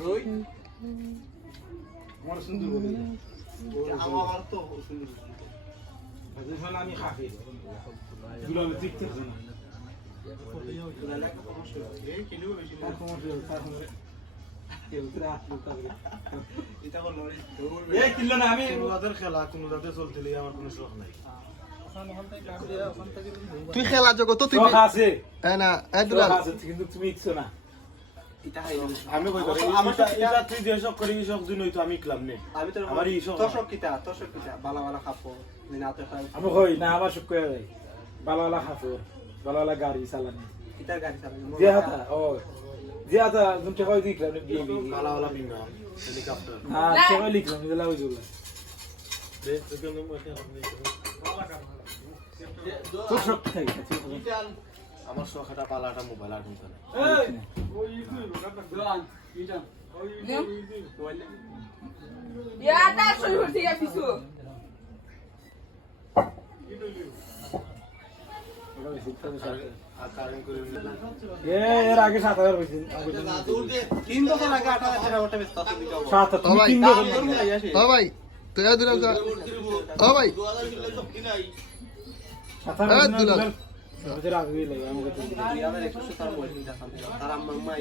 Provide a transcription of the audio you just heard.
রই আমার সুন্দর বলে আমার তো সুন্দর আজকে ফল আমি খাই দুলাল দেখতে পারি দুলাল একটা সমস্যা এই কিলো বেশি না সমস্যা তারপরে কেউ তো আসলো তাহলে এটা বল এই কিলো না আমি ওদের খেলা কোনো রাতে চলতেলে আমার কোনো শখ নাই তুই খেলা জগত তুই আছে না এই দুলাল আছে কিন্তু তুমি ইচ্ছো না আমি কই করে এটা তুই যে শখ করি শখ দিন হইতো আমি ক্লাব নে আমি তো আমার এই শখ তোর কিটা বালা বালা খাবো না তো আমি কই না আমার শখ কই যাই বালা বালা খাবো বালা বালা গাড়ি চালানি কিটা গাড়ি চালানি যে হাতা ও যে হাতা তুমি কই দিকলাম বিবি বালা বালা বিমা হেলিকপ্টার হ্যাঁ সেটা লিখলাম দিলা ওই জন্য রে তো কেন মতে আপনি তোর শখ থাই আমার শখ এটা পালাটা মোবাইল আর কিনতে না এই ওই ইউটিউব দোকান কিটা ওই মোবাইল ইয়া তা শুরু হতে গেছিস এর আগে 7000 হইছে তিন বছর আগে 8000 টাকা ওটা বেচতে আছে দিকে 7000 তিন বছর ও ভাই তুই দুলাল ও ভাই 7000 দুলাল আমাদের আগে লাগে আমাকে ইয়াদের 170 মোবাইল কিনতে তার আম্মা